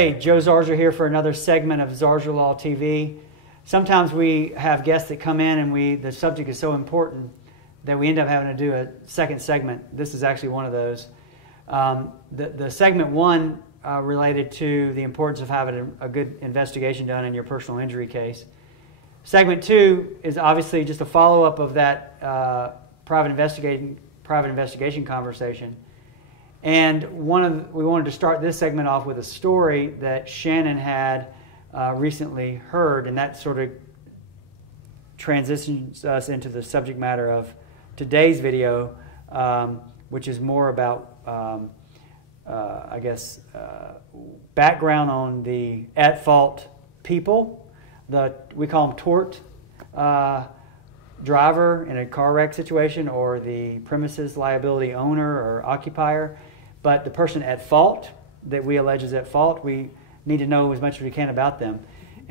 Hey, Joe Zarzaur here for another segment of Zarzaur Law TV. Sometimes we have guests that come in and the subject is so important that we end up having to do a second segment. This is actually one of those. The segment one related to the importance of having a good investigation done in your personal injury case. Segment two is obviously just a follow-up of that private investigation conversation. And we wanted to start this segment off with a story that Channon had recently heard, and that sort of transitions us into the subject matter of today's video, which is more about, I guess, background on the at-fault people. We call them tort driver in a car wreck situation, or the premises liability owner or occupier. But the person at fault that we allege is at fault, we need to know as much as we can about them.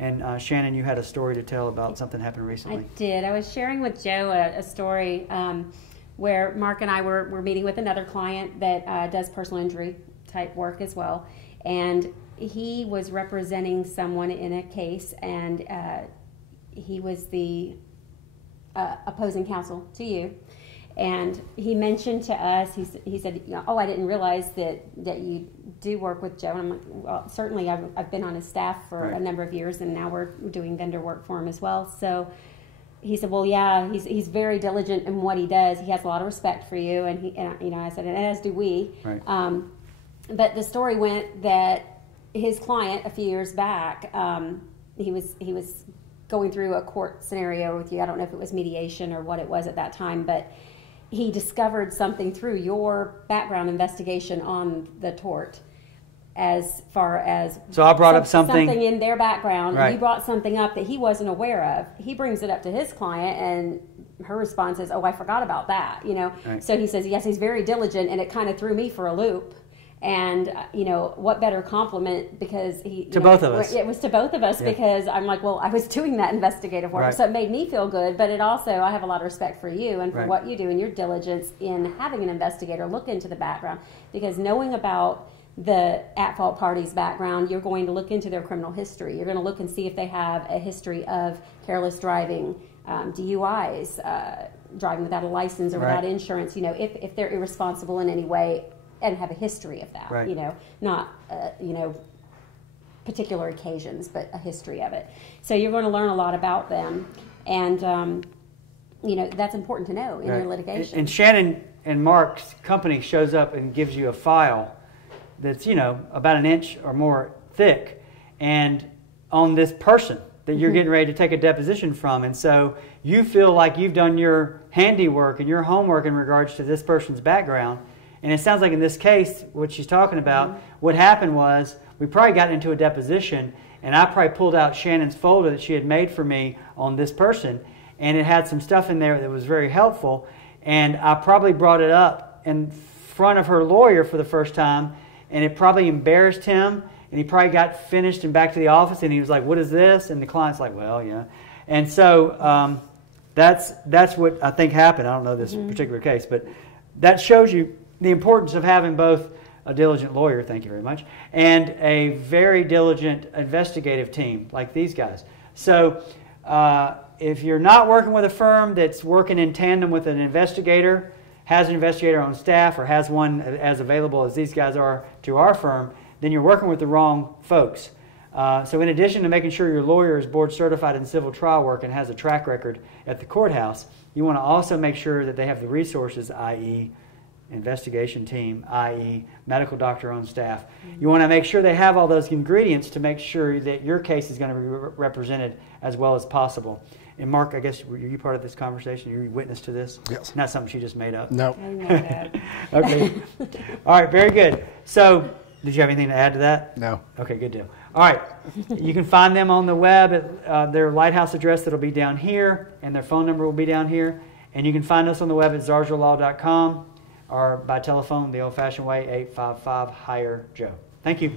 And Channon, you had a story to tell about something happened recently. I did. I was sharing with Joe a story where Mark and I were meeting with another client that does personal injury type work as well. And he was representing someone in a case, and he was the opposing counsel to you. And he mentioned to us, he said, oh, I didn't realize that you do work with Joe. And I'm like, well, certainly I've been on his staff for a number of years, and now we're doing vendor work for him as well. So he said, well, yeah, he's very diligent in what he does. He has a lot of respect for you. And I said, and as do we. Right. But the story went that his client a few years back, he was going through a court scenario with you. I don't know if it was mediation or what it was at that time, but he discovered something through your background investigation on the tort, as far as so I brought up something in their background, right. And you brought something up that he wasn't aware of. He brings it up to his client, and her response is, oh, I forgot about that. Right. So he says, yes, he's very diligent, and it kind of threw me for a loop. And what better compliment, because both of us. It was to both of us, yeah. Because I'm like, well, I was doing that investigative work, right. So it made me feel good. But it also, I have a lot of respect for you and for right. what you do and your diligence in having an investigator look into the background, because knowing about the at-fault party's background, you're going to look into their criminal history. You're going to look and see if they have a history of careless driving, DUIs, driving without a license or right. without insurance. If they're irresponsible in any way, and have a history of that, right. Not, particular occasions, but a history of it. So you're going to learn a lot about them, and, that's important to know in right. your litigation. And Channon and Mark's company shows up and gives you a file that's, about an inch or more thick, and on this person that you're getting ready to take a deposition from. And so you feel like you've done your handiwork and your homework in regards to this person's background. And it sounds like in this case, what she's talking about, what happened was we probably got into a deposition, and I probably pulled out Shannon's folder that she had made for me on this person, and it had some stuff in there that was very helpful, and I probably brought it up in front of her lawyer for the first time, and it probably embarrassed him, and he probably got finished and back to the office, and he was like, what is this? And the client's like, well, yeah. And so that's what I think happened. I don't know this particular case, but that shows you the importance of having both a diligent lawyer, thank you very much, and a very diligent investigative team like these guys. So if you're not working with a firm that's working in tandem with an investigator, has an investigator on staff, or has one as available as these guys are to our firm, then you're working with the wrong folks. So in addition to making sure your lawyer is board certified in civil trial work and has a track record at the courthouse, you want to also make sure that they have the resources, i.e., investigation team, i.e. medical doctor on staff. You want to make sure they have all those ingredients to make sure that your case is going to be represented as well as possible. And Mark, I guess, were you part of this conversation? You're witness to this? Yes. Not something she just made up? No. I know that. Okay. All right, very good. So, did you have anything to add to that? No. Okay, good deal. All right, you can find them on the web at their Lighthouse address that will be down here, and their phone number will be down here. And you can find us on the web at zarzaurlaw.com. or by telephone the old-fashioned way, 855-HIRE-JOE. Thank you.